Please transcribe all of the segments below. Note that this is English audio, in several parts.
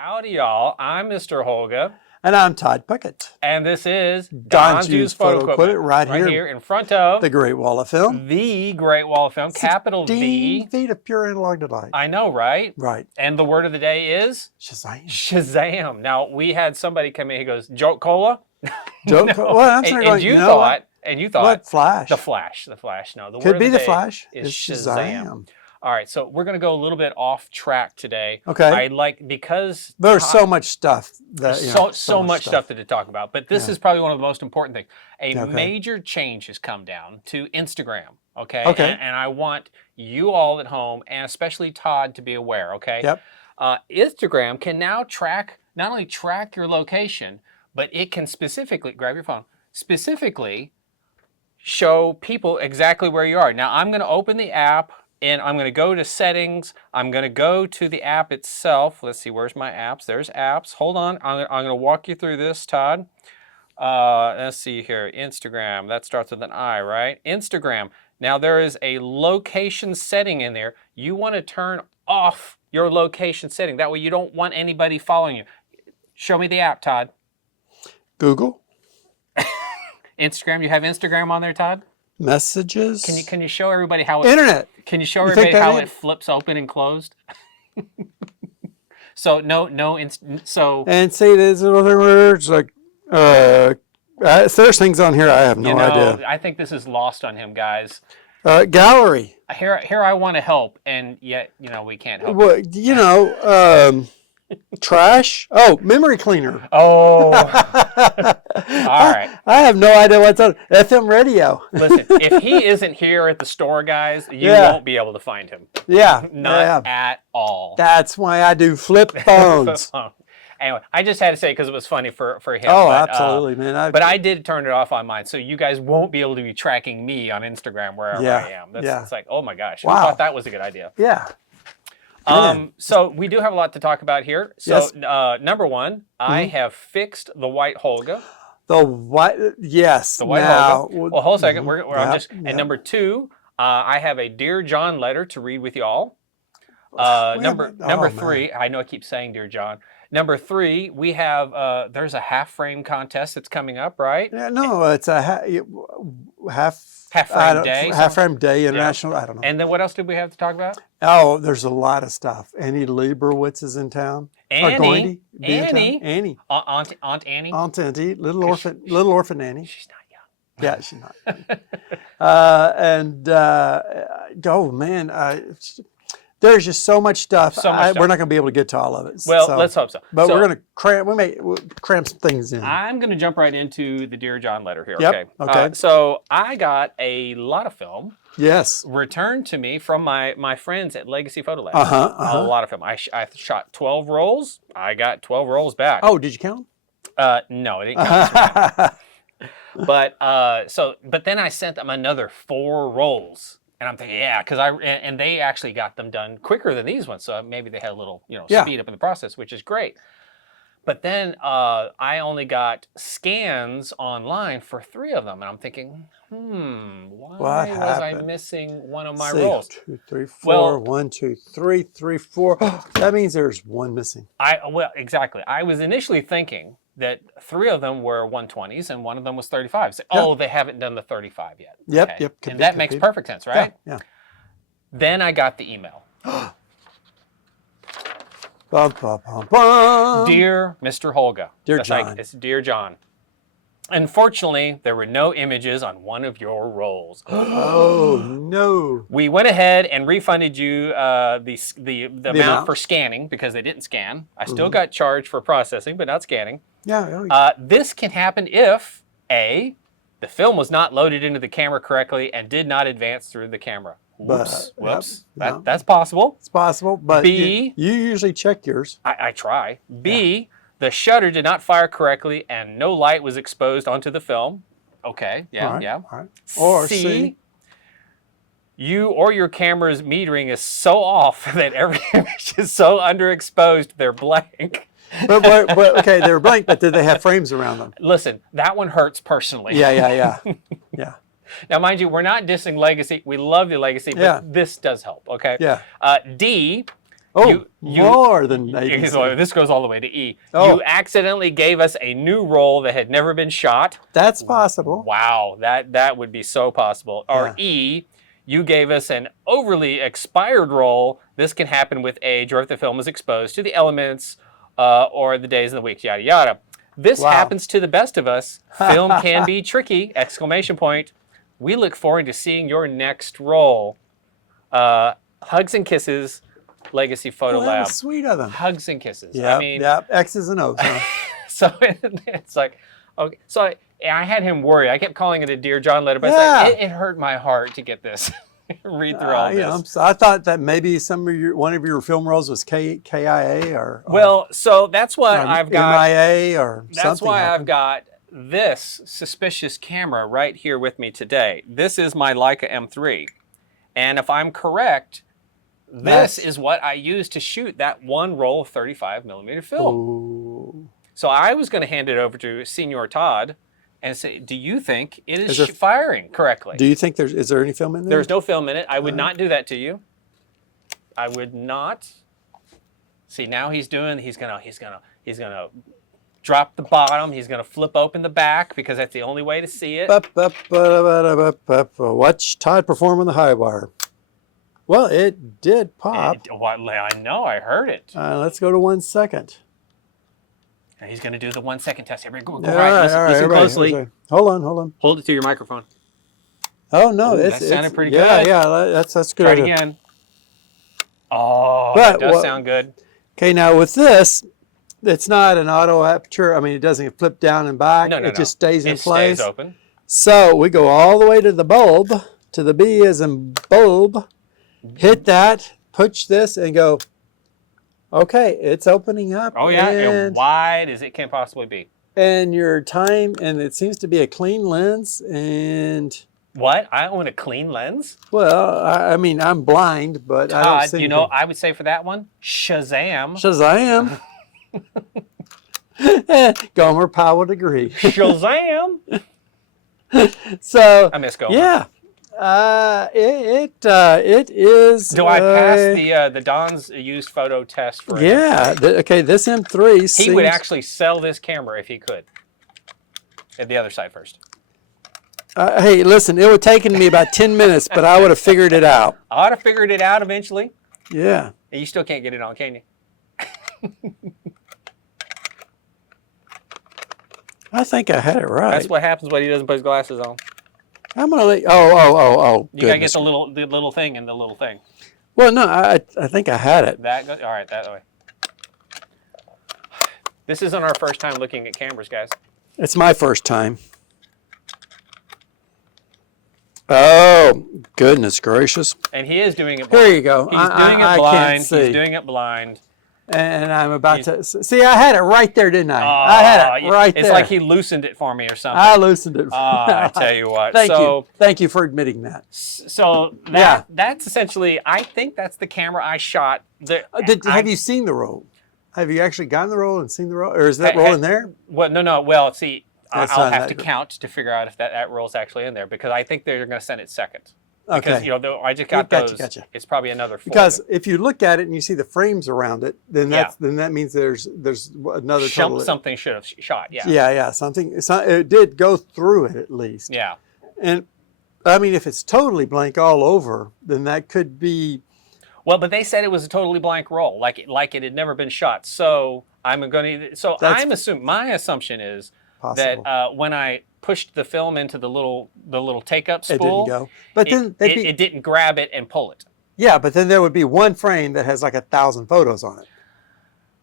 Howdy, y'all. I'm Mr. Holga. And I'm Todd Puckett. And this is Don's Used Photo Equipment right here in front of the Great Wall of Film. The Great Wall of Film, capital V. Feet of pure analog delight. I know, right? Right. And the word of the day is? Shazam. Shazam. Now, we had somebody come in, he goes, Joke Cola? Joke Cola? Well, I'm sorry, and you thought, what? Flash? The Flash. No, the Could word be of the the day Flash. is It's Shazam. All right, so we're going to go a little bit off track today. Okay. Because there's so much stuff that so much stuff to talk about, but this is probably one of the most important things. A major change has come down to Instagram. Okay. And I want you all at home, and especially Todd, to be aware. Okay. Yep. Instagram can now not only track your location, but it can specifically grab your phone, specifically show people exactly where you are. Now I'm going to open the app. And I'm going to go to settings. I'm going to go to the app itself. Let's see, where's my apps? There's apps. Hold on. I'm going to walk you through this, Todd. Let's see here. Instagram. That starts with an I, right? Instagram. Now there is a location setting in there. You want to turn off your location setting. That way you don't want anybody following you. Show me the app, Todd. Google. Instagram. You have Instagram on there, Todd? Messages. Can you show everybody how it, Internet? Can you show everybody how it flips open and closed? So so. And see, there's little words like there's things on here I have no idea. I think this is lost on him, guys. Gallery. Here I want to help, and yet we can't help. Well, trash. Oh, memory cleaner. Oh. All right. I have no idea what's on FM radio. Listen, if he isn't here at the store, guys, you won't be able to find him. Yeah. Not at all. That's why I do flip phones. Anyway, I just had to say because it was funny for him. Oh, but, absolutely, man. But I did turn it off on mine, so you guys won't be able to be tracking me on Instagram wherever I am. It's like, oh my gosh, I thought that was a good idea. Yeah. So we do have a lot to talk about here. So number one, I have fixed the white Holga. The white, yes. The white Holga. Well, hold a second. And number two, I have a Dear John letter to read with y'all. Number three, I know I keep saying Dear John. Number three, we have, there's a half frame contest that's coming up, right? Yeah, no, it's a half frame day international. I don't know. And then what else did we have to talk about? Oh, there's a lot of stuff. Annie Leibowitz is in town. Annie. Annie. Aunt Annie. Aunt Annie. Little orphan Annie. She's not young. Yeah, she's not. Oh man, there's just so much stuff. We're not going to be able to get to all of it. Well, let's hope so. But we're going to we'll cram some things in. I'm going to jump right into the Dear John letter here. Yep. Okay. So I got a lot of film. Yes. Returned to me from my friends at Legacy Photo Lab. A lot of film. I shot 12 rolls. I got 12 rolls back. Oh, did you count? No, I didn't count. But then I sent them another 4 rolls. And I'm thinking, because and they actually got them done quicker than these ones, so maybe they had a little, speed up in the process, which is great. But then I only got scans online for 3 of them, and I'm thinking, why was I missing one of my rolls? 2, 3, 4. 1, 2, 3, 3, 4. That means there's one missing. Exactly. I was initially thinking that 3 of them were 120s and one of them was 35s. Oh, they haven't done the 35 yet. Yep. And that makes perfect sense, right? Yeah. Then I got the email. Dear Mr. Holga. Dear John. It's Dear John. Unfortunately, there were no images on one of your rolls. Oh, no. We went ahead and refunded you the amount for scanning because they didn't scan. I still got charged for processing, but not scanning. Yeah. This can happen if, A, the film was not loaded into the camera correctly and did not advance through the camera. Whoops. That's possible. It's possible, but B, you usually check yours. I try. B, the shutter did not fire correctly and no light was exposed onto the film. Okay, All right. Or C, you or your camera's metering is so off that every image is so underexposed they're blank. But okay, they were blank, but did they have frames around them? Listen, that one hurts personally. Yeah. Now, mind you, we're not dissing Legacy. We love the Legacy, but this does help, okay? Yeah. D, Oh, more than A, B, C. This goes all the way to E. Oh. You accidentally gave us a new roll that had never been shot. That's possible. Wow, that would be so possible. Or E, you gave us an overly expired roll. This can happen with age or if the film is exposed to the elements or the days and the weeks, yada, yada. This happens to the best of us. Film can be tricky, exclamation point. We look forward to seeing your next roll. Hugs and kisses, Legacy Photo Lab. That was sweet of them. Hugs and kisses. Yeah, I mean, X's and O's. Huh? So it's like, okay. So I had him worry. I kept calling it a Dear John letter, but it's like, it hurt my heart to get this. Read through all this. I thought that maybe one of your film rolls was KIA or well, so that's what I've got. MIA or that's something. Why I've got this suspicious camera right here with me today. This is my Leica M3, and if I'm correct, this is what I used to shoot that one roll of 35mm film. Ooh. So I was going to hand it over to Senor Todd and say, do you think it is firing correctly? Do you think is there any film in there? There's no film in it. I would not do that to you. I would not. See, now he's gonna drop the bottom. He's gonna flip open the back because that's the only way to see it. Watch Todd perform on the high wire. Well, it did pop. I know, I heard it. Let's go to 1 second. Now he's going to do the 1 second test. Everybody, go right. Listen closely. Hold on. Hold it to your microphone. Oh, no. That sounded pretty good. Yeah, that's good. Try it again. Oh, that does sound good. Okay, now with this, it's not an auto aperture. I mean, it doesn't flip down and back. No. It just stays in place. It stays open. So we go all the way to the bulb, to the B as in bulb. Hit that, push this, and go, okay, it's opening up. Oh, yeah, and wide as it can possibly be. And your time, and it seems to be a clean lens, and... What? I own a clean lens? Well, I mean, I'm blind, but I don't see anything. I would say for that one, SHAZAM. SHAZAM. Gomer Powell degree. SHAZAM. So, I miss Gomer. Yeah. It is. Do I pass the Don's used photo test for? Yeah. Okay. This M3. He would actually sell this camera if he could. At the other side first. Hey, listen. It would have taken me about 10 minutes, but I would have figured it out. I would have figured it out eventually. Yeah. You still can't get it on, can you? I think I had it right. That's what happens when he doesn't put his glasses on. I'm gonna let. Oh. You gotta get the little thing and the little thing. Well, no, I think I had it. All right, that way. This isn't our first time looking at cameras, guys. It's my first time. Oh, goodness gracious! And he is doing it blind. Here you go. He's doing it blind. He's doing it blind. And I'm about to see. I had it right there, didn't I? I had it right there. It's like he loosened it for me or something. I loosened it. I tell you what. Thank you for admitting that. So that's essentially. I think that's the camera I shot. Have you seen the roll? Have you actually gotten the roll and seen the roll, or is that roll in there? Well, no. Well, see, I'll have to count to figure out if that roll's actually in there because I think they're going to send it second. Because, I just got those. Gotcha. It's probably another 4. Because if you look at it and you see the frames around it, then that means there's another total. Something should have shot, yeah. Yeah, something. It did go through it at least. Yeah. And, I mean, if it's totally blank all over, then that could be... Well, but they said it was a totally blank roll, like it had never been shot. So my assumption is possible. That when I pushed the film into the little take-up spool, it didn't go. But then it didn't grab it and pull it. Yeah, but then there would be one frame that has like 1,000 photos on it.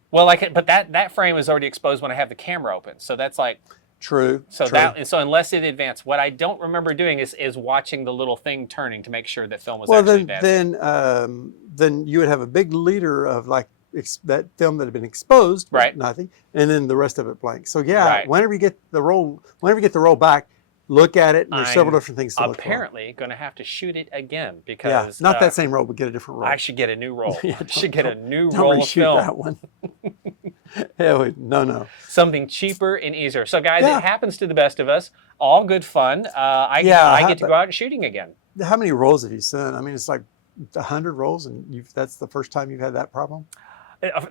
Well, but that frame is already exposed when I have the camera open, so that's like true. So unless it advanced, what I don't remember doing is watching the little thing turning to make sure that film was actually advancing. Then you would have a big liter of that film that had been exposed, right? Nothing, and then the rest of it blank. So whenever you get the roll back, look at it. And there's several different things to look for. Apparently, going to have to shoot it again because not that same roll, but get a different roll. I should get a new roll. I should get a new roll of film. That one. No. Something cheaper and easier. So, guys, it happens to the best of us. All good fun. I get to go out shooting again. How many rolls have you sent? I mean, it's like 100 rolls, and that's the first time you've had that problem?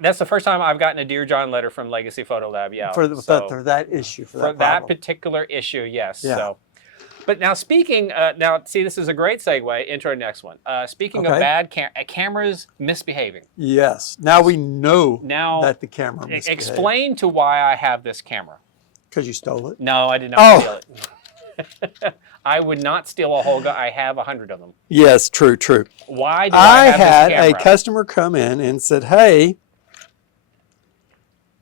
That's the first time I've gotten a Dear John letter from Legacy Photo Lab. Yeah, For that issue, for that that problem. particular issue, yes. Yeah. So, but now speaking, now see, this is a great segue into our next one. Speaking of Okay. bad cameras misbehaving. Yes. Now we know Now, that the camera misbehaved. explain to why I have this camera. Because you stole it? No, I did not Oh. steal it. I would not steal a Holga. I have 100 of them. Yes, true, true. Why do I have had this a camera? customer come in and said, hey,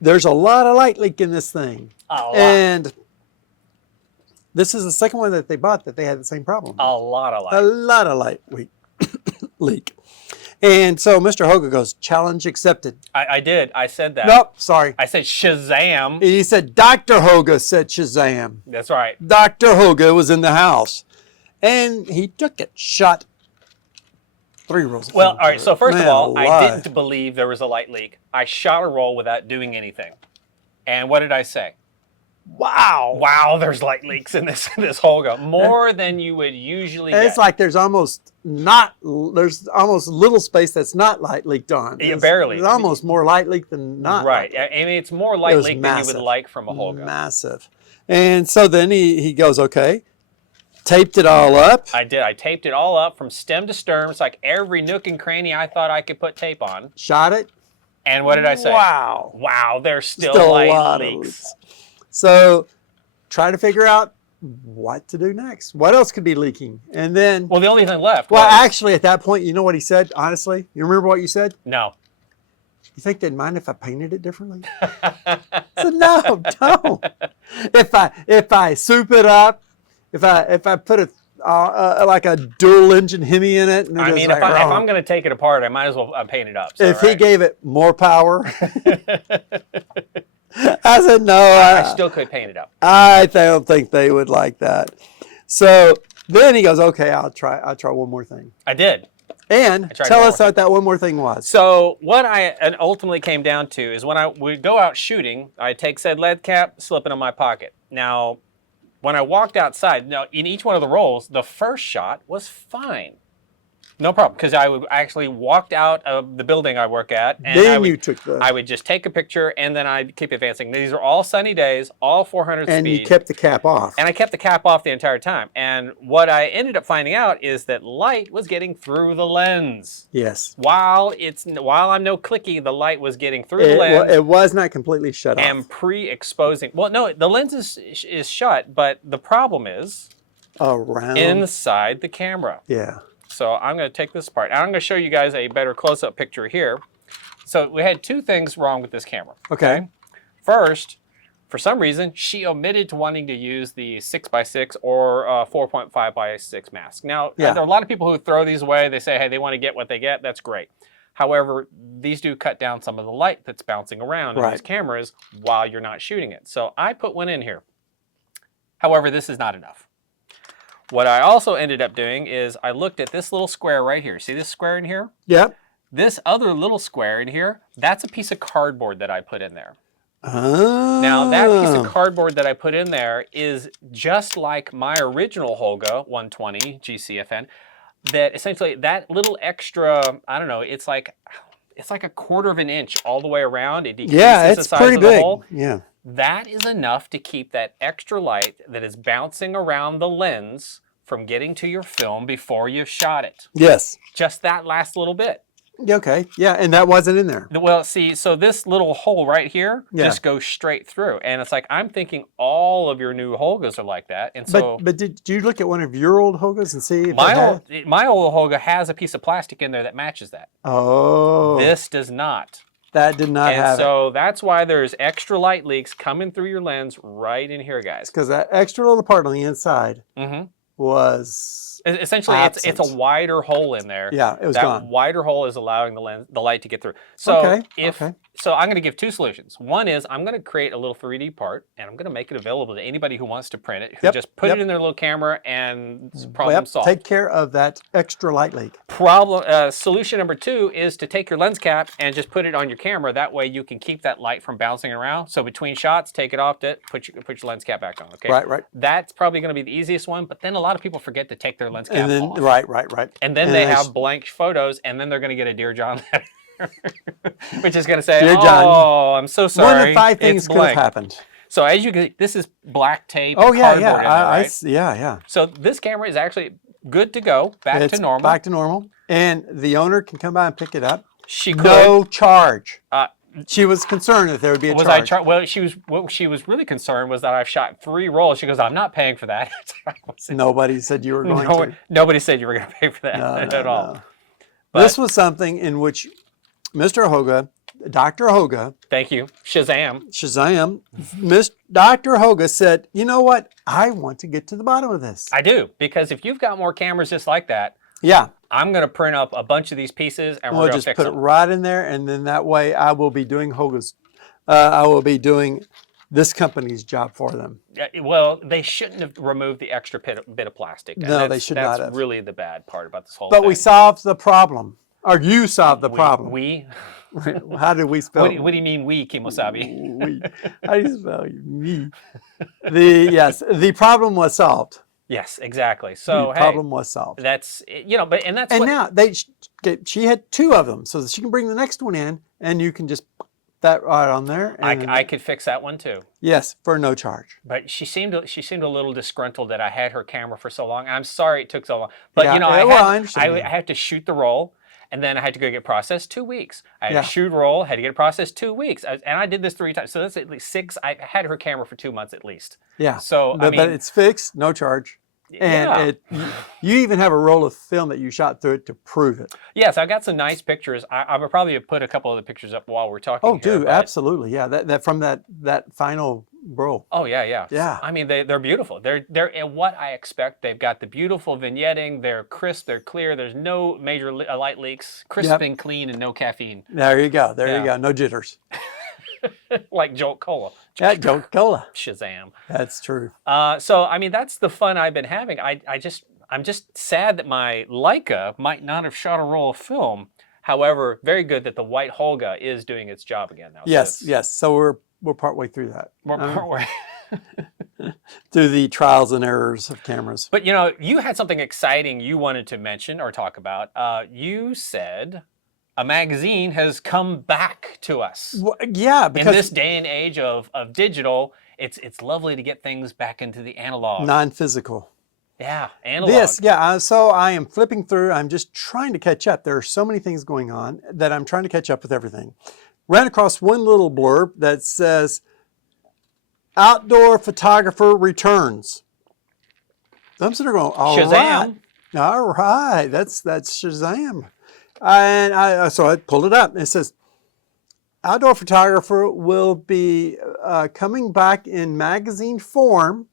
there's a lot of light leak in this thing. A lot. And this is the second one that they bought that they had the same problem. A lot of A light. lot of light leak. And so Mr. Holga goes, challenge accepted. I did. I said that. Nope, sorry. I said SHAZAM. He said, Dr. Holga said Shazam. That's right. Dr. Holga was in the house. And he took it, shot 3 rolls of Well, film all right. to So it. first of Man all, I alive. didn't believe there was a light leak. I shot a roll without doing anything. And what did I say? Wow. Wow, there's light leaks in this Holga. More than you would usually And it's get. like there's almost little space that's not light leaked on. Yeah, It's, barely. It's almost more light leaked than not. Right. light I mean, it's more It light was leak than you massive. would like from a leaked. Holga. Massive. And so then he goes, okay, taped it all up. I did. I taped it all up from stem to stern. It's like every nook and cranny I thought I could put tape on. Shot it. And what did I say? Wow. Wow, there's still, Still a light lot of leaks. leaks. So try to figure out what to do next. What else could be leaking? And then, Well, the only thing left well, was... actually, at that point, you know what he said, honestly? You remember what you said? No. You think they'd mind if I painted it differently? I said, no, don't. If I soup it up, if I put like a dual engine Hemi in it, and I just mean, like, if I'm going to take it apart, I might as well paint it up. So, if he right? gave it more power, I said no. I still could paint it up. I don't think they would like that. So then he goes, okay, I'll try one more thing. I did. And tried tell one us more what that one more thing was. So what I ultimately came down to is when I would go out shooting, I take said lead cap, slip it in my pocket. Now, when I walked outside, now in each one of the rolls, the first shot was fine. No problem, because I would actually walked out of the building I work at, and Then you took the... I would just take a picture, and then I'd keep advancing. These are all sunny days, all 400 and speed. you kept the cap off. And I kept the cap off the entire time. And what I ended up finding out is that light was getting through the lens. Yes. While I'm no clicky, the light was getting through the lens It was not completely shut off. and pre-exposing. Well, no, the lens is shut, but the problem is Around. inside the camera. Yeah. So I'm going to take this apart. And I'm going to show you guys a better close-up picture here. So we had 2 things wrong with this camera. Okay. First, for some reason, she omitted to wanting to use the 6x6 or 4.5x6 mask. Now, Yeah. there are a lot of people who throw these away. They say, hey, they want to get what they get. That's great. However, these do cut down some of the light that's bouncing around in Right. these cameras while you're not shooting it. So I put one in here. However, this is not enough. What I also ended up doing is I looked at this little square right here. See this square in here? Yep. This other little square in here, that's a piece of cardboard that I put in there. Oh. Now, that piece of cardboard that I put in there is just like my original Holga 120 GCFN, that essentially that little extra, I don't know, it's like a 1/4 of an inch all the way around. It decreases Yeah, the it's size pretty of the big. hole. Yeah. That is enough to keep that extra light that is bouncing around the lens from getting to your film before you've shot it. Yes. Just that last little bit. Okay. Yeah, and that wasn't in there. Well, see, so this little hole right here Yeah. just goes straight through. And it's like, I'm thinking all of your new Holgas are like that. And so But did you look at one of your old Holgas and see if my it had? my old Holga has a piece of plastic in there that matches that. Oh. This does not. That did not And have it. so that's why there's extra light leaks coming through your lens right in here, guys. Because that extra little part on the inside Mm-hmm. was... Essentially, it's absent. a wider hole in there. Yeah, it was that gone. wider hole is allowing the light to get through. So Okay, if okay. So I'm going to give two solutions. One is I'm going to create a little 3D part, and I'm going to make it available to anybody who wants to print it, who just put it in their little camera, and it's problem solved. Take care of that extra light leak. Solution number two is to take your lens cap and just put it on your camera. That way you can keep that light from bouncing around. So between shots, take it off, put your lens cap back on. Okay. Right. That's probably going to be the easiest one. But then a lot of people forget to take their lens cap off. Right. And then they have blank photos, and then they're going to get a Dear John letter. Which is going to say, Dear John, oh, I'm so sorry. One of 5 things could have happened. So as you can, this is black tape. Oh, and cardboard in there, right? Yeah. So this camera is actually good to go, back to normal. Back to normal. And the owner can come by and pick it up. She could. No charge. She was concerned that there would be a charge. Well, what she was really concerned was that I've shot 3 rolls. She goes, I'm not paying for that. Nobody said you were going to. Nobody said you were going to pay for that at all. No. But this was something in which Mr. Holga, Dr. Holga. Thank you. SHAZAM. Dr. Holga said, you know what? I want to get to the bottom of this. I do. Because if you've got more cameras just like that, I'm going to print up a bunch of these pieces and we're going to fix them. We'll just put it right in there, and then that way I will be doing I will be doing this company's job for them. Well, they shouldn't have removed the extra bit of plastic. No, they should not have. That's really the bad part about this whole thing. But we solved the problem. Or you solved the problem. We? How did we spell it? What do you mean we, Kimosabi? We. How do you spell me? The problem was solved. Yes, exactly. So the problem was solved. That's, and that's now she had 2 of them, so she can bring the next one in, and you can just that right on there. And I could fix that one too. Yes, for no charge. But she seemed a little disgruntled that I had her camera for so long. I'm sorry it took so long. But I had to shoot the roll, and then I had to go get processed 2 weeks. I had to shoot roll, had to get it processed 2 weeks, and I did this 3 times. So that's at least 6. I had her camera for 2 months at least. Yeah. So but it's fixed, no charge. And you even have a roll of film that you shot through it to prove it. Yes, I've got some nice pictures. I would probably put a couple of the pictures up while we're talking. Oh, dude, absolutely, yeah. That from that final roll. Oh yeah. Yeah. I mean, they're beautiful. They're what I expect. They've got the beautiful vignetting. They're crisp. They're clear. There's no major light leaks. Crisp and clean, and no caffeine. There you go. There you go. No jitters. Like Jolt Cola. Jolt Cola. SHAZAM. That's true. So I mean, that's the fun I've been having. I'm just sad that my Leica might not have shot a roll of film. However, very good that the white Holga is doing its job again now. Yes. So we're partway through that. We're partway. Through the trials and errors of cameras. But you had something exciting you wanted to mention or talk about. You said a magazine has come back to us. Well, yeah, because in this day and age of digital, it's lovely to get things back into the analog. Non-physical. Yeah, analog. Yes, yeah. So I am flipping through. I'm just trying to catch up. There are so many things going on that I'm trying to catch up with everything. Ran across one little blurb that says, "Outdoor photographer returns." I'm sitting there going, SHAZAM. All right, that's SHAZAM. And so I pulled it up. And it says, outdoor photographer will be coming back in magazine form.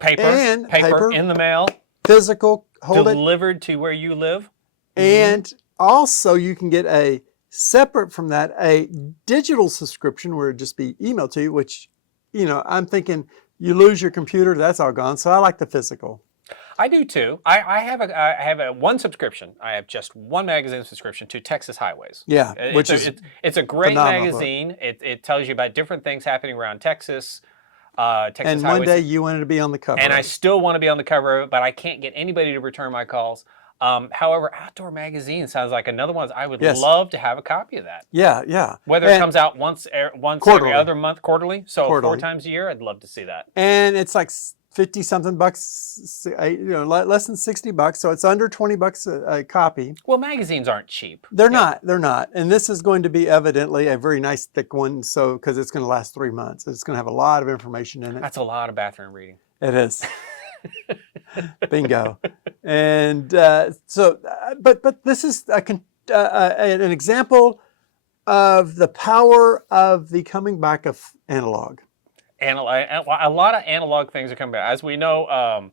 Paper in the mail. Physical, delivered to where you live. And also you can get separate from that, a digital subscription where it'd just be emailed to you, which, I'm thinking you lose your computer, that's all gone. So I like the physical. I do too. I have one subscription. I have just one magazine subscription to Texas Highways. Yeah, it's a great magazine. It tells you about different things happening around Texas. Texas and Highways. One day you wanted to be on the cover. And I still want to be on the cover, but I can't get anybody to return my calls. However, Outdoor Magazine sounds like another one. I would love to have a copy of that. Yeah. Whether it comes out once every other month, quarterly. So quarterly. 4 times a year, I'd love to see that. And it's like 50-something bucks, less than $60. So it's under $20 a copy. Well, magazines aren't cheap. They're not. And this is going to be evidently a very nice thick one. So, because it's going to last 3 months. It's going to have a lot of information in it. That's a lot of bathroom reading. It is. Bingo. And but this is an example of the power of the coming back of analog. A lot of analog things are coming back. As we know,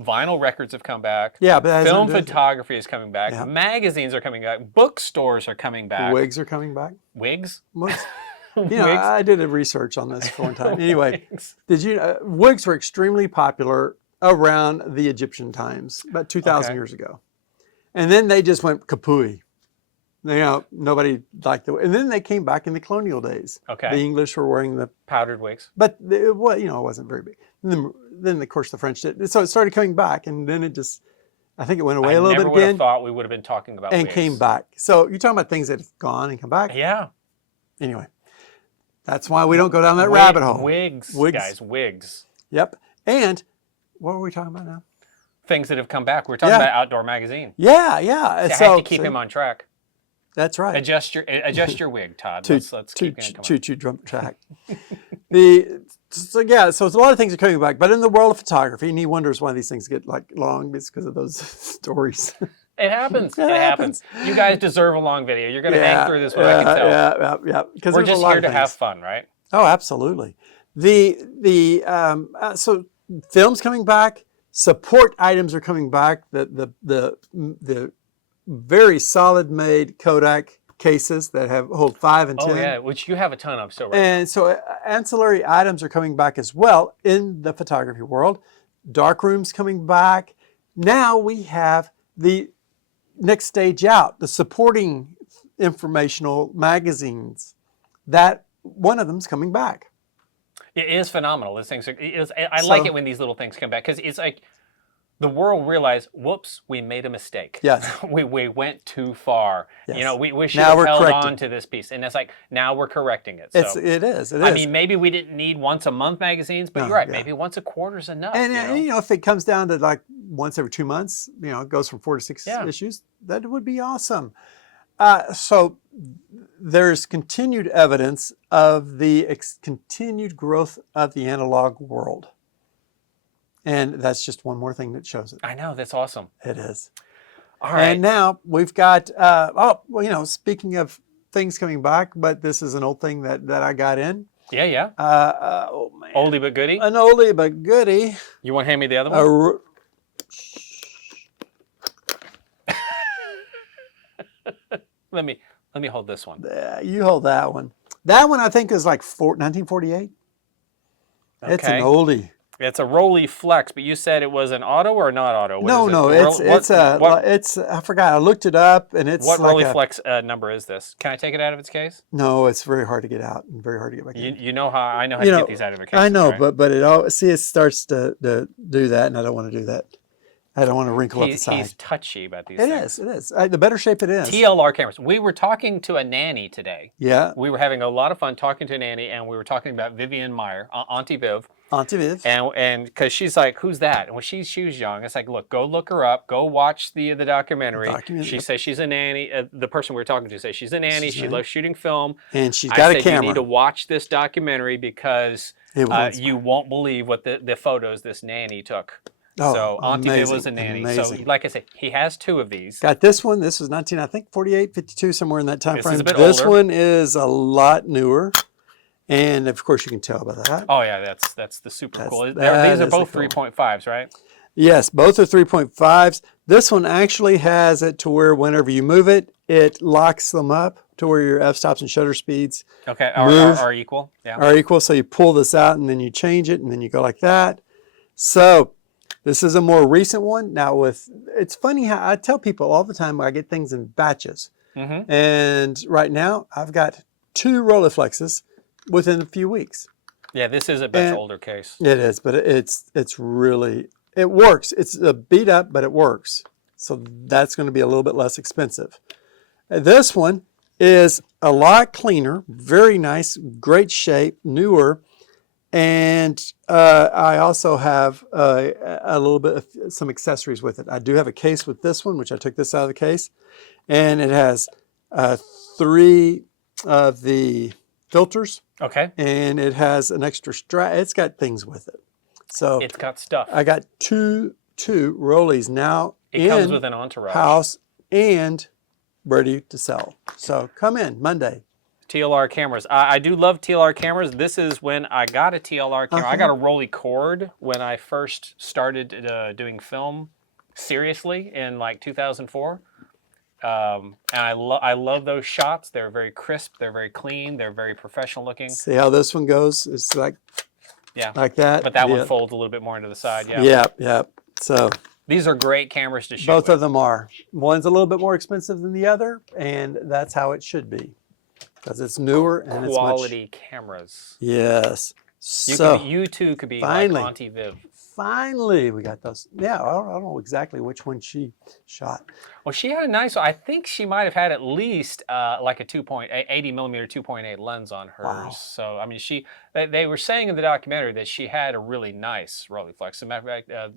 Vinyl records have come back. Yeah, but that has film nothing to do with it. photography is coming back. Yeah. Magazines are coming back. Bookstores are coming back. Wigs are coming back. Wigs? Wigs. You know, Wigs? I did a research on this for one time. Anyway, Wigs. did you wigs were extremely popular around the Egyptian times, about 2,000 Okay. years ago, and then they just went kapooey. You know, nobody liked the. And then they came back in the colonial days. Okay. The English were wearing the, Powdered wigs. but it was, you know, it wasn't very big. And then of course the French did. So it started coming back, and then it just, I think it went away a little I never bit would have again thought we would have been talking about and wigs. came back. So you're talking about things that have gone and come back. Yeah. Anyway, that's why we don't go down that rabbit hole. Wigs, Wigs. guys, wigs. Yep. And what were we talking about now? Things that have come back. We're talking Yeah. about Outdoor Magazine. Yeah. I So have to keep see, him on track. That's right. Adjust your wig, Todd. Let's keep it coming. Choo drum track. So it's a lot of things are coming back, but in the world of photography, and he wonders why these things get like long. It's because of those stories. It happens. It It happens. You guys deserve a long video. You're going to hang through this one, I can tell. Yeah. Because We're just here to have fun, right? Oh, absolutely. So films coming back, support items are coming back. The very solid made Kodak cases that hold 5 and 10. Oh, yeah, which you have a ton of. And so ancillary items are coming back as well in the photography world. Darkroom's coming back. Now we have the next stage out, the supporting informational magazines. That one of them's coming back. It is phenomenal. These things I like it when these little things come back because it's like the world realized, whoops, we made a mistake. Yes. we went too far. Yes. You know, we should Now have we're held correcting. on to this piece. And it's like, now we're correcting it. So, It is. I mean, maybe we didn't need once a month magazines, but No, you're right. yeah. Maybe once a quarter's enough. And you know, if it comes down to like once every 2 months, you know, it goes from 4 to 6 Yeah. issues, that would be awesome. So there's continued evidence of the continued growth of the analog world. And that's just one more thing that shows it. I know, that's awesome. It is. All right. And now we've got, you know, speaking of things coming back, but this is an old thing that I got in. Yeah. Oh, man. Oldie but goodie. An oldie but goodie. You want to hand me the other one? Let me hold this one. You hold that one. That one I think is like 1948. It's an Okay. oldie. It's a Rolly Flex, but you said it was an auto or not auto? What No, is it? it's I forgot. I looked it up and it's What like Rolly Flex number is this? Can I take it out of its case? No, it's very hard to get out and very hard to get back in. You know how I know how You to know, get these out of their cases. I know, right? but it starts to do that, and I don't want to do that. I don't want to wrinkle up the side. He's touchy about these It things. is. The better shape it is. TLR cameras. We were talking to a nanny today. Yeah, We were having a lot of fun talking to a nanny, and we were talking about Vivian Meyer, Auntie Viv. Auntie Viv. And because she's like, who's that? And when she was young, it's like, look, go look her up. Go watch the documentary. She says she's a nanny. The person we were talking to says she's a nanny. She loves shooting film. And she's got a You camera. need to watch this documentary because you won't believe what the photos this nanny took. Oh, So Auntie Viv amazing, was a nanny. amazing. So like I said, he has 2 of these. Got this one. This was 48, 52, somewhere in that time This frame. is a bit This older. one is a lot newer. And of course you can tell by that. Oh yeah, that's the super cool. These that are is both the cool. 3.5s, right? Yes, both are 3.5s. This one actually has it to where whenever you move it, it locks them up to where your f-stops and shutter speeds Okay, Move. are equal. Yeah. are equal. So you pull this out and then you change it and then you go like that. So this is a more recent one. Now it's funny how I tell people all the time I get things in batches. Mm-hmm. And right now I've got 2 Rolleiflexes within a few weeks. Yeah, this is a much older case. It is, but it's really, it works. It's a beat up, but it works. So that's going to be a little bit less expensive. This one is a lot cleaner, very nice, great shape, newer. And I also have a little bit of some accessories with it. I do have a case with this one, which I took this out of the case. And it has 3 of the filters. Okay. And it has an extra strap. It's got things with it. So It's got stuff. I got two Rollies now It comes in with an entourage. house and ready to sell. So come in Monday. TLR cameras. I do love TLR cameras. This is when I got a TLR camera. I got a Rolly cord when I first started doing film seriously in like 2004. And I love those shots. They're very crisp. They're very clean. They're very professional looking. See how this one goes? It's like that. But that one folds a little bit more into the side. Yeah. Yep. So these are great cameras to shoot both with. of them are. One's a little bit more expensive than the other, and that's how it should be because it's newer and quality it's cameras. Yes. You too could be like Auntie Viv. Finally, we got those. Yeah, I don't know exactly which one she shot. Well, she had a nice one. I think she might have had at least like a 80 millimeter 2.8 lens on hers. Wow. So, I mean, they were saying in the documentary that she had a really nice Rolleiflex. As a matter of fact,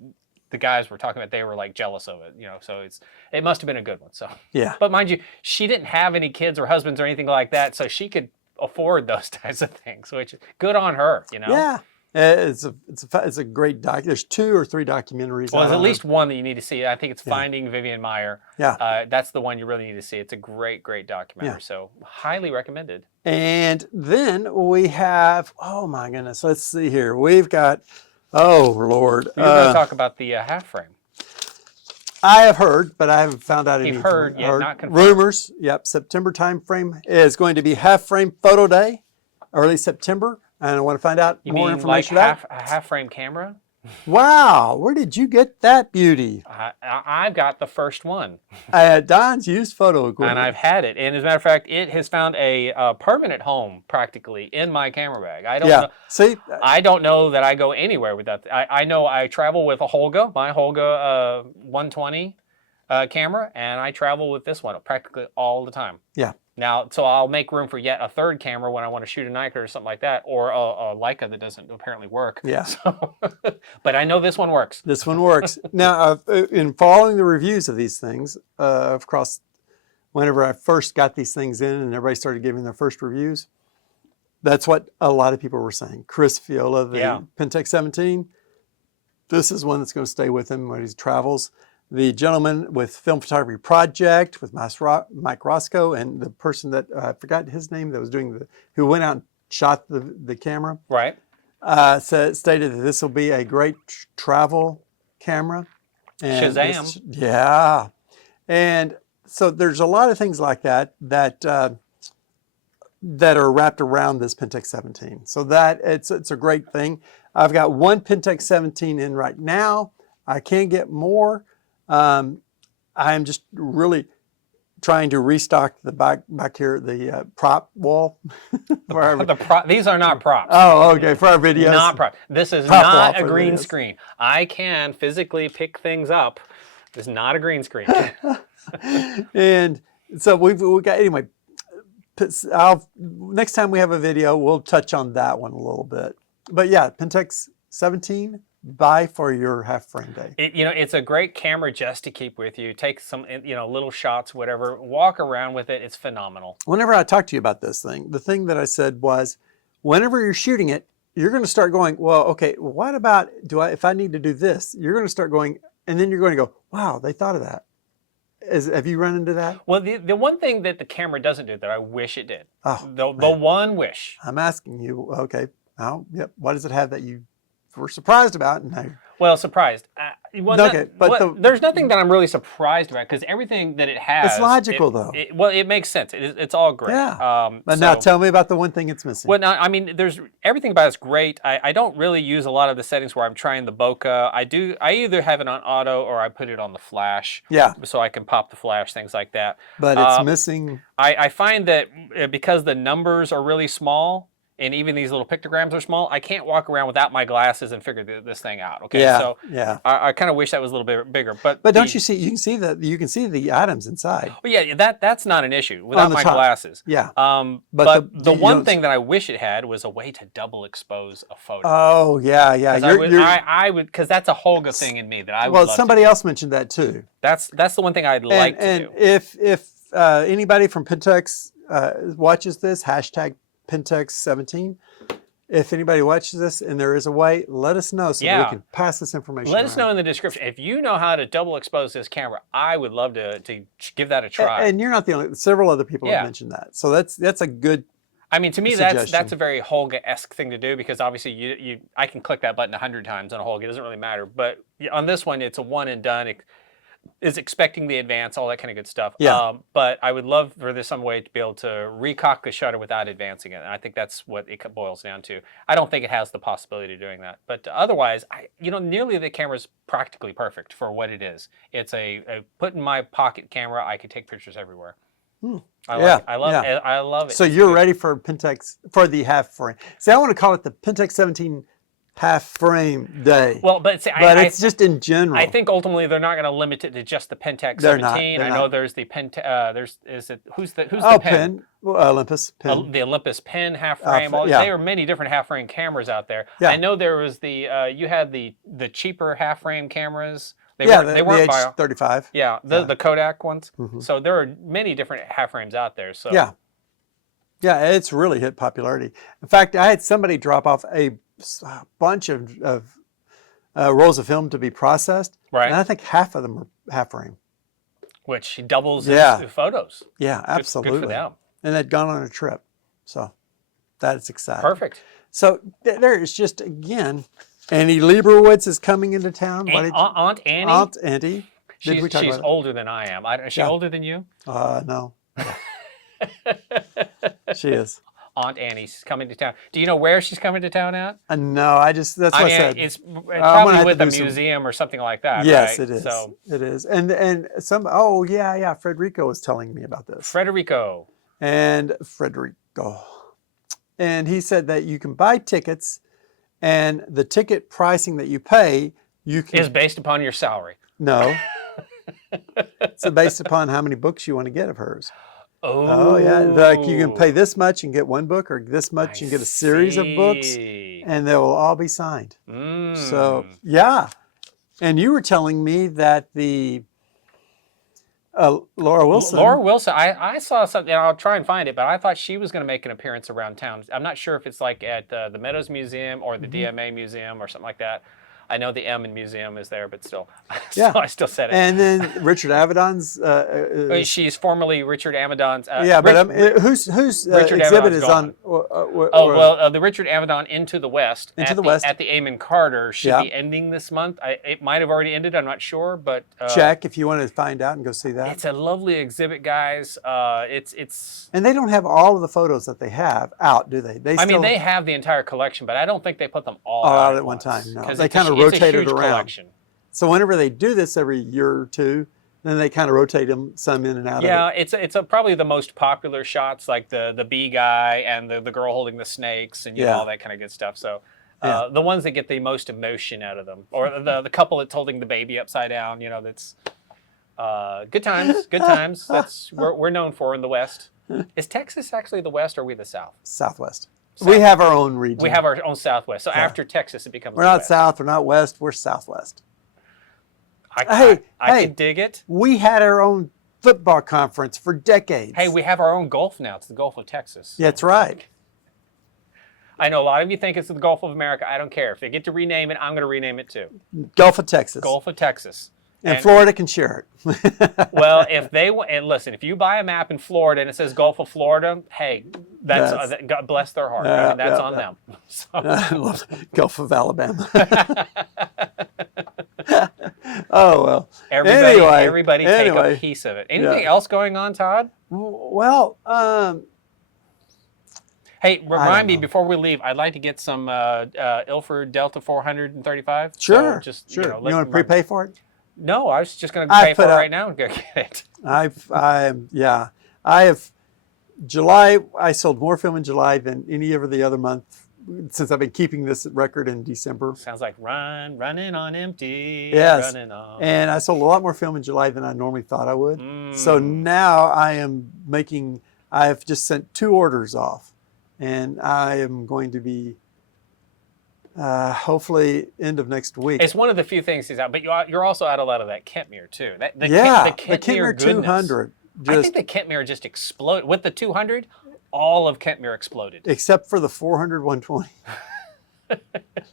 the guys were talking about they were like jealous of it, so it must have been a good one. So, yeah. But mind you, she didn't have any kids or husbands or anything like that, so she could afford those types of things, which good on her, Yeah. It's a great doc. There's 2 or 3 documentaries. Well, there's at least one that you need to see. I think it's Finding Vivian Maier. Yeah. That's the one you really need to see. It's a great documentary. So highly recommended. And then we have, oh my goodness, let's see here. We've got, oh Lord. You're going to talk about the half frame. I have heard, but I haven't found out anything. You've heard, yeah, not confirmed. Rumors. Yep. September timeframe is going to be half frame photo day, early September. And I want to find out more information about a half frame camera. Wow, where did you get that beauty? I've got the first one. Don's used photo equipment. And I've had it. And as a matter of fact, it has found a permanent home practically in my camera bag. I don't know that I go anywhere with that. I know I travel with a Holga, my Holga 120 camera, and I travel with this one practically all the time. Yeah. Now, so I'll make room for yet a third camera when I want to shoot a Nikon or something like that, or a Leica that doesn't apparently work. Yeah. So, but I know this one works. This one works. Now, in following the reviews of these things, of course, whenever I first got these things in and everybody started giving their first reviews, that's what a lot of people were saying. Chris Fiola, the Pentax 17, this is one that's going to stay with him when he travels. The gentleman with Film Photography Project with Mike Roscoe, and the person that I forgot his name that was who went out and shot the camera. Right. Stated that this will be a great travel camera. And SHAZAM. Yeah. And so there's a lot of things like that are wrapped around this Pentax 17. So that it's a great thing. I've got one Pentax 17 in right now. I can't get more. I'm just really trying to restock the back here, the prop wall. These are not props. Oh, okay, for our videos. Not prop. This is Prop not a wall green videos. screen. I can physically pick things up. This is not a green screen. And so we got, anyway, next time we have a video, we'll touch on that one a little bit. But yeah, Pentax 17, buy for your half frame day. It's a great camera just to keep with you. Take some, little shots, whatever. Walk around with it. It's phenomenal. Whenever I talked to you about this thing, the thing that I said was, whenever you're shooting it, you're going to start going, well, okay, what about, if I need to do this? You're going to start going, and then you're going to go, wow, they thought of that. Have you run into that? Well, the one thing that the camera doesn't do that I wish it did, the man. one wish. I'm asking you, okay, yep. What does it have that you were surprised about? Well, surprised. There's nothing that I'm really surprised about because everything that it has. It's logical though. It makes sense. It's all great. Yeah. But now tell me about the one thing it's missing. Well, now, I mean, everything about it's great. I don't really use a lot of the settings where I'm trying the bokeh. I either have it on auto or I put it on the flash. Yeah. So I can pop the flash, things like that. But it's missing. I find that because the numbers are really small, and even these little pictograms are small, I can't walk around without my glasses and figure this thing out. Okay, yeah, so yeah. I kind of wish that was a little bit bigger. But don't you see? You can see the items inside. Well, yeah, that's not an issue without my glasses. Yeah. But the one thing that I wish it had was a way to double expose a photo. Oh yeah. I would, because that's a Holga thing in me that I would. Well, somebody else mentioned that too. That's the one thing I'd like to do. If anybody from Pentax watches this, hashtag Pentax 17. If anybody watches this and there is a way, let us know so that we can pass this information Let us know in the description. If you know how to double expose this camera, I would love to give that a try. And you're not the only, several other people have mentioned that. So that's a good I mean, to me, suggestion. that's a very Holga-esque thing to do because obviously I can click that button 100 times on a Holga. It doesn't really matter. But on this one, it's a one and done. It is expecting the advance, all that kind of good stuff. Yeah. But I would love for this some way to be able to recock the shutter without advancing it. And I think that's what it boils down to. I don't think it has the possibility of doing that. But otherwise, nearly the camera's practically perfect for what it is. It's a put in my pocket camera. I can take pictures everywhere. I love it. So you're ready for Pentax for the half frame. See, I want to call it the Pentax 17 half frame day. Well, but it's just in general. I think ultimately they're not going to limit it to just the Pentax 17. They're I know not. there's the who's the oh, pen? Olympus pen. The Olympus pen half frame. There are many different half frame cameras out there. Yeah. I know there was you had the cheaper half frame cameras. They the weren't H35. Yeah, the Kodak ones. So there are many different half frames out there. So yeah, it's really hit popularity. In fact, I had somebody drop off a bunch of rolls of film to be processed, right? And I think half of them are half frame, which doubles his photos. Yeah, absolutely. Good for them. And they'd gone on a trip, so that's exciting. Perfect. So there is just again. Annie Lieberwitz is coming into town. Aunt Annie? Aunt Annie. She's older than I am. Is she older than you? No. She is. Aunt Annie's coming to town. Do you know where she's coming to town at? No, that's what I said. It's probably with a museum or something like that, yes, right? it is. So, it is. And Frederico was telling me about this. Frederico. And he said that you can buy tickets, and the ticket pricing that you pay, is based upon your salary. No. It's based upon how many books you want to get of hers. Oh yeah. Like you can pay this much and get one book, or this much and get a series of books, and they will all be signed. So yeah. And you were telling me that the Laura Wilson. I saw something, and I'll try and find it, but I thought she was going to make an appearance around town. I'm not sure if it's like at the Meadows Museum or the DMA Museum or something like that. I know the M in museum is there, but still, I still said it. And then Richard Avedon's. She's formerly Richard Avedon's. Whose Richard exhibit Avedon's is gone. on? The Richard Avedon Into the West. At the Amon Carter should be ending this month. It might have already ended. I'm not sure, but check if you want to find out and go see that. It's a lovely exhibit, guys. It's. And they don't have all of the photos that they have out, do they? They have the entire collection, but I don't think they put them all out at one time. No, they kind of rotate it around. Collection. So whenever they do this every year or two, then they kind of rotate them some in and out. Yeah, it's probably the most popular shots, like the bee guy and the girl holding the snakes and all that kind of good stuff. So the ones that get the most emotion out of them, or the couple that's holding the baby upside down, that's good times. Good times. That's we're known for in the West. Is Texas actually the West, or are we the South? Southwest. We have our own region. We have our own Southwest. So after Texas, it becomes. We're not South. We're not West. We're Southwest. I can dig it. We had our own football conference for decades. Hey, we have our own Gulf now. It's the Gulf of Texas. Yeah, that's right. I know a lot of you think it's the Gulf of America. I don't care. If they get to rename it, I'm going to rename it too. Gulf of Texas. Gulf of Texas. And Florida can share it. Well, and listen, if you buy a map in Florida and it says Gulf of Florida, hey, God bless their heart. That's on them. So. Gulf of Alabama. Oh, well. Everybody take a piece of it. Anything else going on, Todd? Well, hey, remind me before we leave, I'd like to get some Ilford Delta 435. Sure. So you want to prepay for it? No, I was just going to pay for it right now and go get it. I have July. I sold more film in July than any of the other month since I've been keeping this record in December. Sounds like running on empty. Yes, running on. And I sold a lot more film in July than I normally thought I would. So now I've just sent 2 orders off, and I am going to be. Hopefully end of next week. It's one of the few things he's out, but you're also out a lot of that Kent mirror too. The Kent mirror 200. I think the Kent mirror just exploded. With the 200, all of Kent mirror exploded. Except for the 400 120.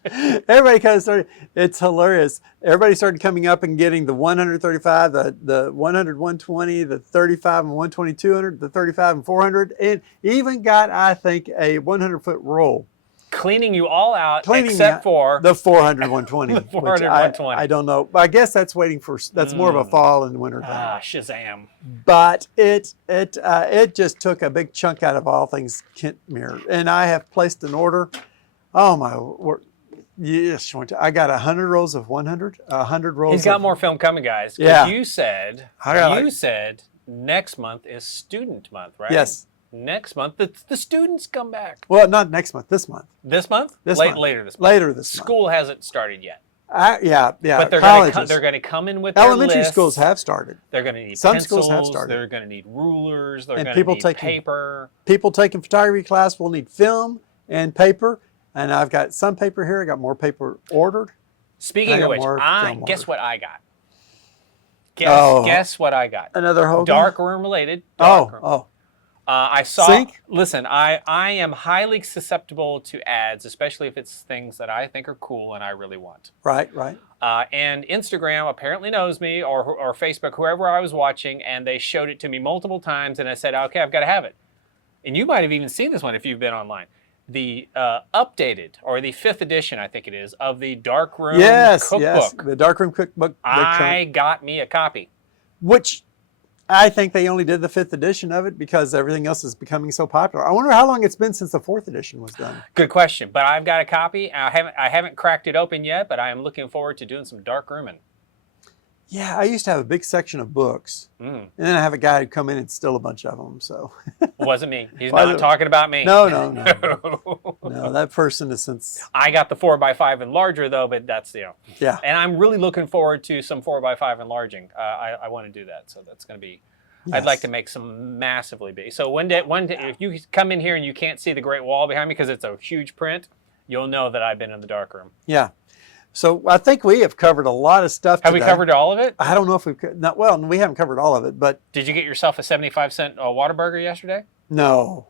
Everybody kind of started, it's hilarious. Everybody started coming up and getting the 135, the 100, 120, the 35 and 120, 200, the 35 and 400, and even got, I think, a 100-foot roll. Cleaning you all out Cleaning except for the 400, 120. the 400, which 120. I don't know. But I guess that's waiting for, that's more of a fall and winter thing. Shazam. But it just took a big chunk out of all things Kent Mirror. And I have placed an order. Oh my word. Yes, I got 100 rolls of 100, 100 rolls. He's got more film coming, guys. 'Cause Yeah. You said next month is student month, right? Yes. Next month, the students come back. Well, not next month, this month. This month? This month. Later this month. Later this month. School hasn't started yet. Yeah. But they're Colleges. going to come in with Elementary their lists. schools have started. They're going to need Some pencils. schools have started. They're going to need rulers. They're And going to people need taking- paper. People taking photography class will need film and paper. And I've got some paper here. I got more paper ordered. Speaking I got of which, more film guess ordered. what I got? Oh. Guess what I got? Another Holga? Darkroom related. Darkroom. Oh. I saw. Sync? Listen, I am highly susceptible to ads, especially if it's things that I think are cool and I really want. Right. And Instagram apparently knows me, or Facebook, whoever I was watching, and they showed it to me multiple times, and I said, okay, I've got to have it. And you might have even seen this one if you've been online. The updated, or the 5th edition, I think it is, of the Darkroom cookbook. Yes, the Darkroom cookbook. I got me a copy. Which I think they only did the 5th edition of it because everything else is becoming so popular. I wonder how long it's been since the 4th edition was done. Good question, but I've got a copy. I haven't cracked it open yet, but I am looking forward to doing some darkrooming. Yeah, I used to have a big section of books, and then I have a guy who'd come in and steal a bunch of them. So It wasn't me. He's not talking about me. No, that person is since. I got the 4x5 enlarger though, but that's Yeah. And I'm really looking forward to some 4x5 enlarging. I want to do that, so that's going to be. Yes. I'd like to make some massively big. So one day, if you come in here and you can't see the Great Wall behind me because it's a huge print, you'll know that I've been in the darkroom. Yeah. So I think we have covered a lot of stuff Have today. we covered all of it? I don't know if we've not. Well, we haven't covered all of it, but Did you get yourself a 75-cent Whataburger yesterday? no.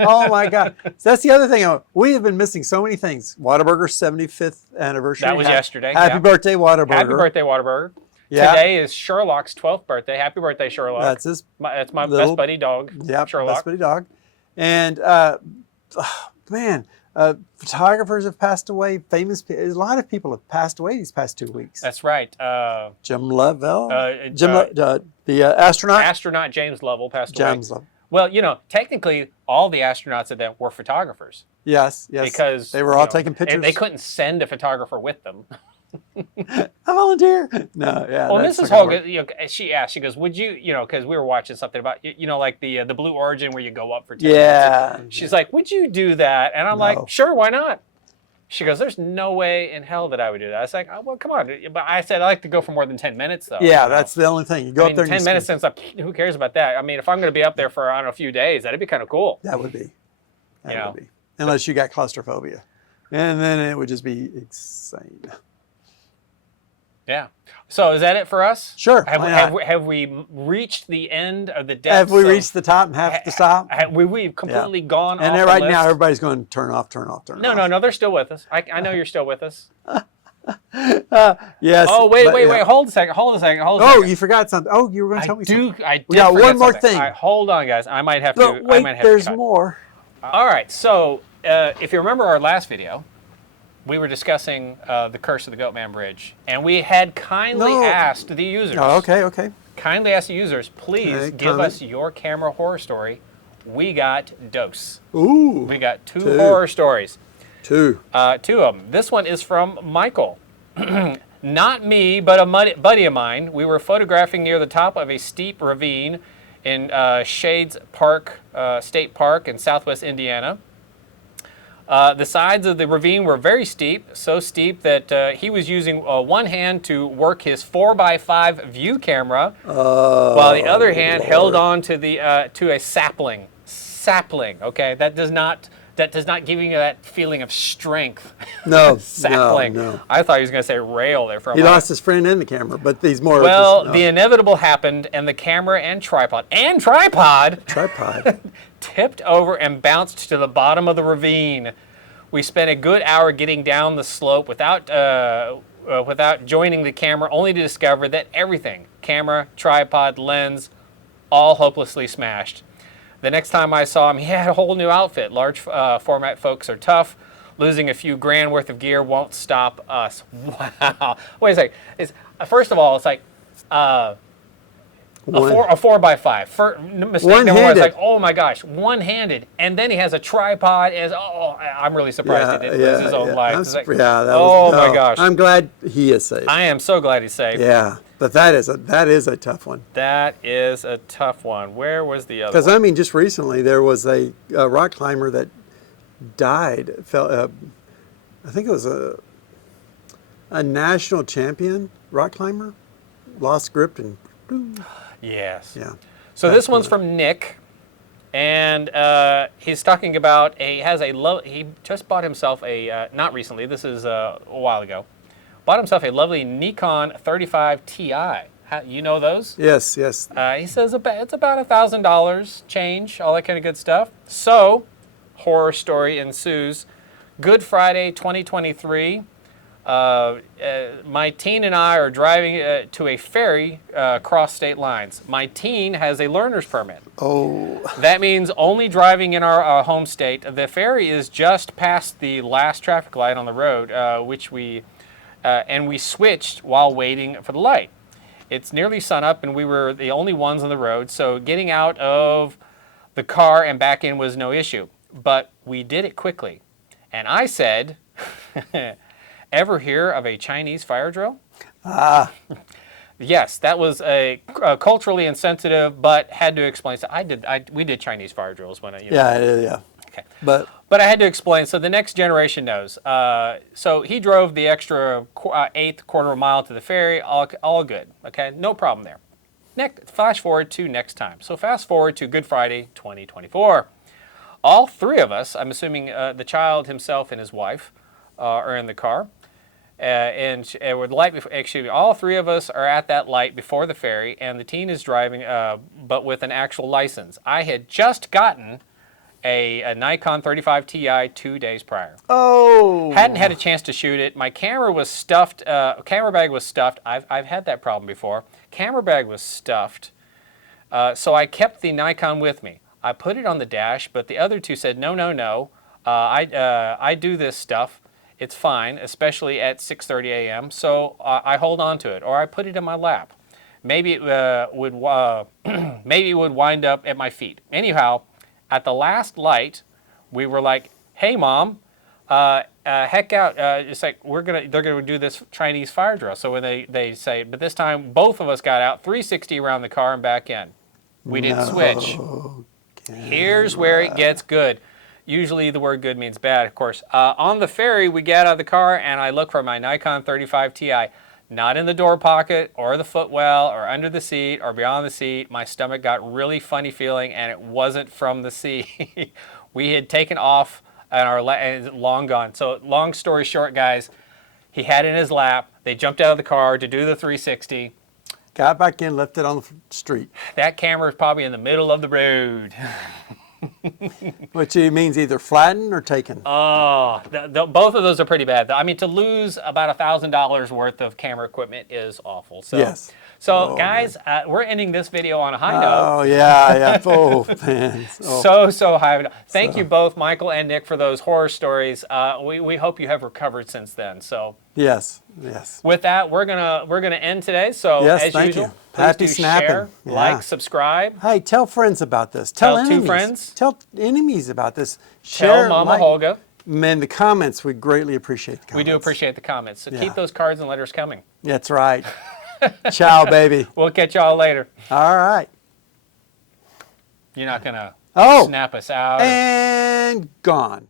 Oh my God! So that's the other thing. We have been missing so many things. Whataburger's 75th anniversary. That was yesterday. Happy birthday, Whataburger! Happy birthday, Whataburger. Yeah. Today is Sherlock's 12th birthday. Happy birthday, Sherlock. That's my little- best buddy dog, Yeah, Sherlock. best buddy dog. And photographers have passed away. A lot of people have passed away these past 2 weeks. That's right. Jim Lovell, uh, the astronaut. Astronaut James Lovell passed away. James Lovell. Well, technically, all the astronauts at that were photographers. Yes. Because they were all taking pictures. And they couldn't send a photographer with them. I volunteer. No, yeah. Well, that's Mrs. not gonna Holga, she asked, she goes, would you, because we were watching something about, like the Blue Origin where you go up for 10 Yeah. minutes. She's like, would you do that? And I'm No. like, sure, why not? She goes, there's no way in hell that I would do that. I was like, oh, well, come on. But I said, I like to go for more than 10 minutes, though. Yeah, that's the only thing. You go up there and 10 you minutes spend- since who cares about that? I mean, if I'm going to be up there for, I don't know, a few days, that'd be kind of cool. That would be. That You know. would be. Unless you got claustrophobia. And then it would just be insane. Yeah. So is that it for us? Sure, Have, why have, not? have we reached the end of the depths? Have we of- reached the top and have to stop? We've completely gone And off then the right list? now, everybody's going to turn off. No, they're still with us. I know you're still with us. Yes. Oh, wait, but, yeah. Hold a second. Oh, you forgot something. Oh, you were going to tell me something. I did We got forget one more something. thing. All right, hold on, guys. I might have But to. wait, I might have there's to cut. more. All right. So, if you remember our last video, we were discussing the Curse of the Goatman Bridge, and we had kindly asked the users. Oh, okay. Kindly asked the users, please Okay, give comment. us your camera horror story. We got dose. Ooh. We got two horror stories. Two. Two of them. This one is from Michael. Not me, but a buddy of mine. We were photographing near the top of a steep ravine in Shades Park, State Park in southwest Indiana. The sides of the ravine were very steep, so steep that he was using one hand to work his 4x5 view camera, while the other hand held on to to a sapling. Sapling, okay? That does not give you that feeling of strength. No, Sapling. no. I thought he was going to say rail there for a He moment. lost his friend and the camera, but these more. Well, just, the inevitable happened, and the camera and tripod tripod. tipped over and bounced to the bottom of the ravine. We spent a good hour getting down the slope without joining the camera, only to discover that everything, camera, tripod, lens, all hopelessly smashed. The next time I saw him, he had a whole new outfit. Large format folks are tough. Losing a few grand worth of gear won't stop us. Wow. Wait a second. First of all, it's like a 4x5. Mistake number one is like, oh my gosh, one-handed. And then he has a tripod. I'm really surprised he didn't lose his own life. It's like, my gosh. I'm glad he is safe. I am so glad he's safe. Yeah, but that is a tough one. That is a tough one. Where was the other one? Because, I mean, just recently there was a rock climber that died. I think it was a national champion rock climber. Lost grip and boom. Yes. Yeah. So this one's from Nick, and he's talking about he just bought himself not recently, this is a while ago, bought himself a lovely Nikon 35 Ti. You know those? Yes. He says it's about $1,000 change, all that kind of good stuff. So, horror story ensues. Good Friday 2023. My teen and I are driving to a ferry across state lines. My teen has a learner's permit. Oh. That means only driving in our home state. The ferry is just past the last traffic light on the road, and we switched while waiting for the light. It's nearly sunup, and we were the only ones on the road, so getting out of the car and back in was no issue. But we did it quickly. And I said, ever hear of a Chinese fire drill? Yes, that was a culturally insensitive, but had to explain. So we did Chinese fire drills when Yeah. Okay. But I had to explain. So the next generation knows. So he drove the extra eighth quarter of a mile to the ferry. All good. Okay, no problem there. Flash forward to next time. So fast forward to Good Friday 2024. All three of us, I'm assuming the child himself and his wife, are in the car. And with the light before, actually, all three of us are at that light before the ferry, and the teen is driving, but with an actual license. I had just gotten a Nikon 35 Ti 2 days prior. Oh. Hadn't had a chance to shoot it. My camera was stuffed. Camera bag was stuffed. I've had that problem before. Camera bag was stuffed, so I kept the Nikon with me. I put it on the dash, but the other two said, no. I do this stuff. It's fine, especially at 6:30 a.m. So I hold on to it, or I put it in my lap. Maybe it would wind up at my feet. Anyhow, at the last light, we were like, "Hey, Mom, heck out!" It's like they're gonna do this Chinese fire drill. So when they say, but this time both of us got out, 360 around the car and back in. We didn't switch. Here's where it gets good. Usually the word good means bad, of course. On the ferry, we get out of the car, and I look for my Nikon 35 Ti. Not in the door pocket, or the footwell, or under the seat, or beyond the seat. My stomach got really funny feeling, and it wasn't from the seat. We had taken off, and it's long gone. So long story short, guys, he had it in his lap. They jumped out of the car to do the 360. Got back in, left it on the street. That camera is probably in the middle of the road. Which means either flattened or taken. Oh, both of those are pretty bad. I mean, to lose about $1,000 worth of camera equipment is awful. So, yes. So, guys, we're ending this video on a high note. Oh, yeah. Oh, man. Oh. So high. Thank you both, Michael and Nick, for those horror stories. We hope you have recovered since then. So. Yes. With that, we're gonna end today. So yes, as thank usual, you. please Happy do snapping. share, like, subscribe. Hey, tell friends about this. Tell enemies. 2 friends. Tell enemies about this. Tell Share, Mama Holga. Man, the comments, we greatly appreciate the comments. We do appreciate the comments. So keep those cards and letters coming. That's right. Ciao, baby. We'll catch y'all later. All right. You're not gonna snap us out. And gone.